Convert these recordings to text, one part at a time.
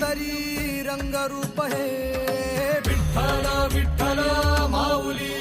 तरी रंगरूप हे. विठ्ठल विठ्ठल माऊली.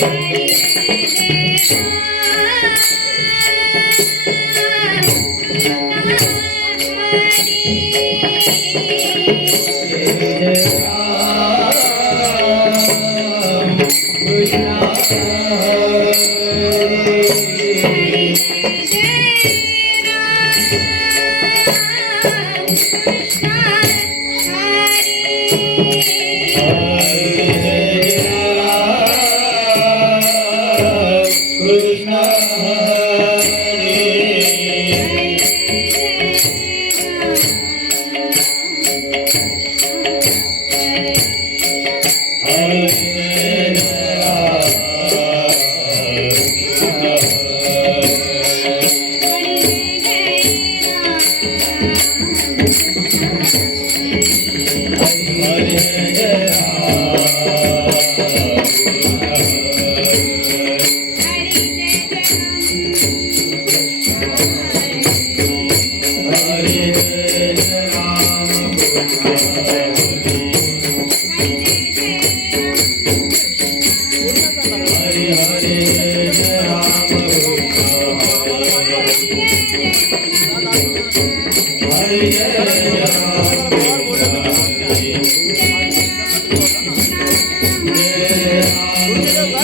Thank you.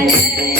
Yeah.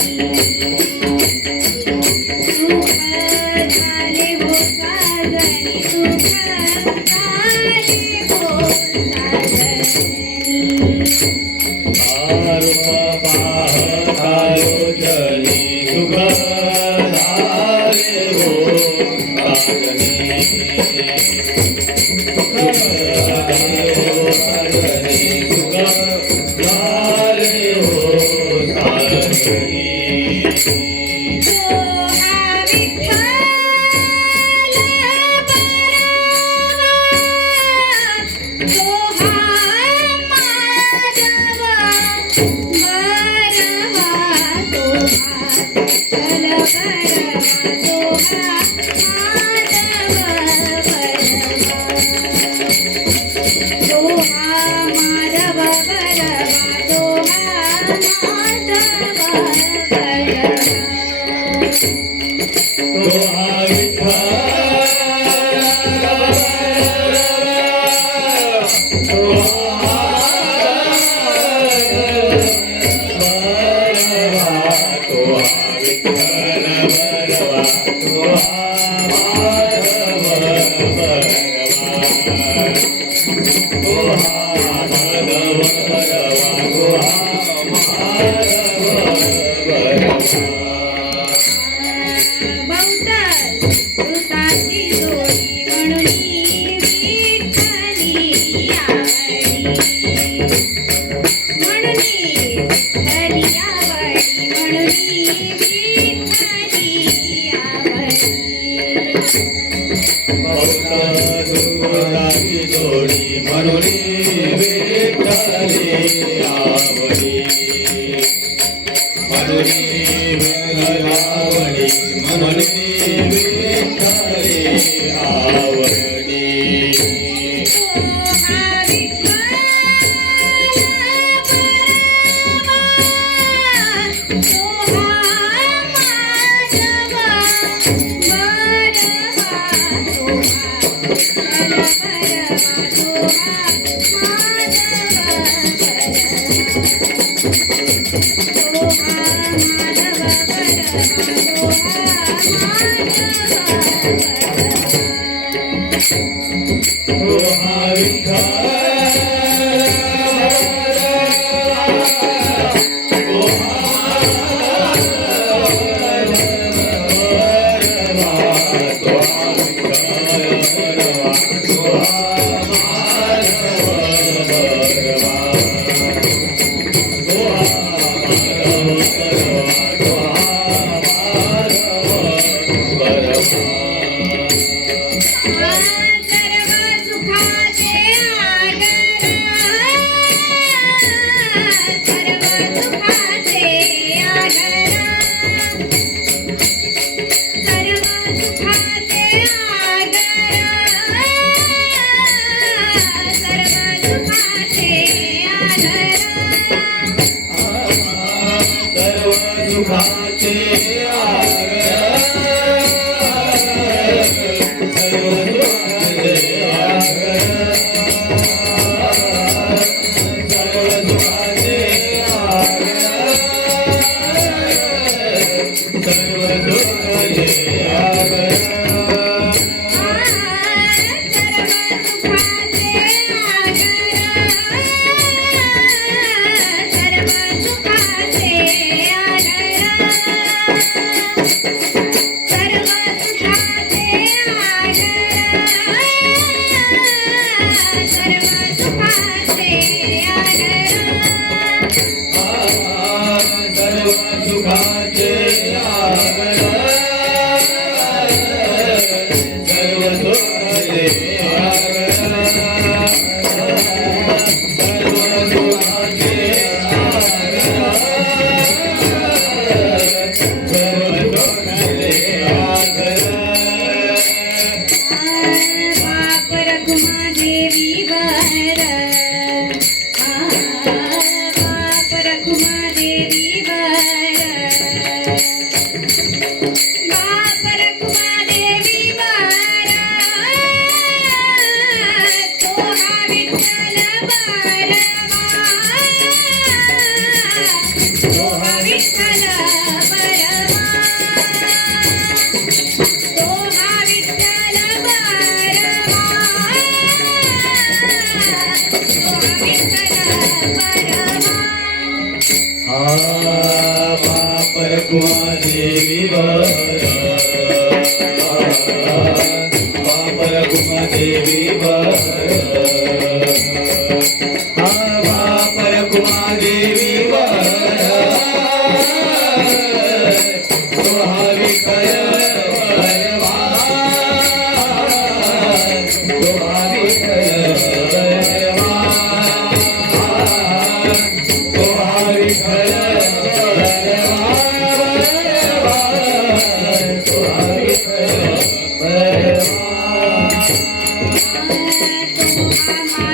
ભક્ત સુખદાસી જોડી મરોલી तुम्हारी attack. Gracias.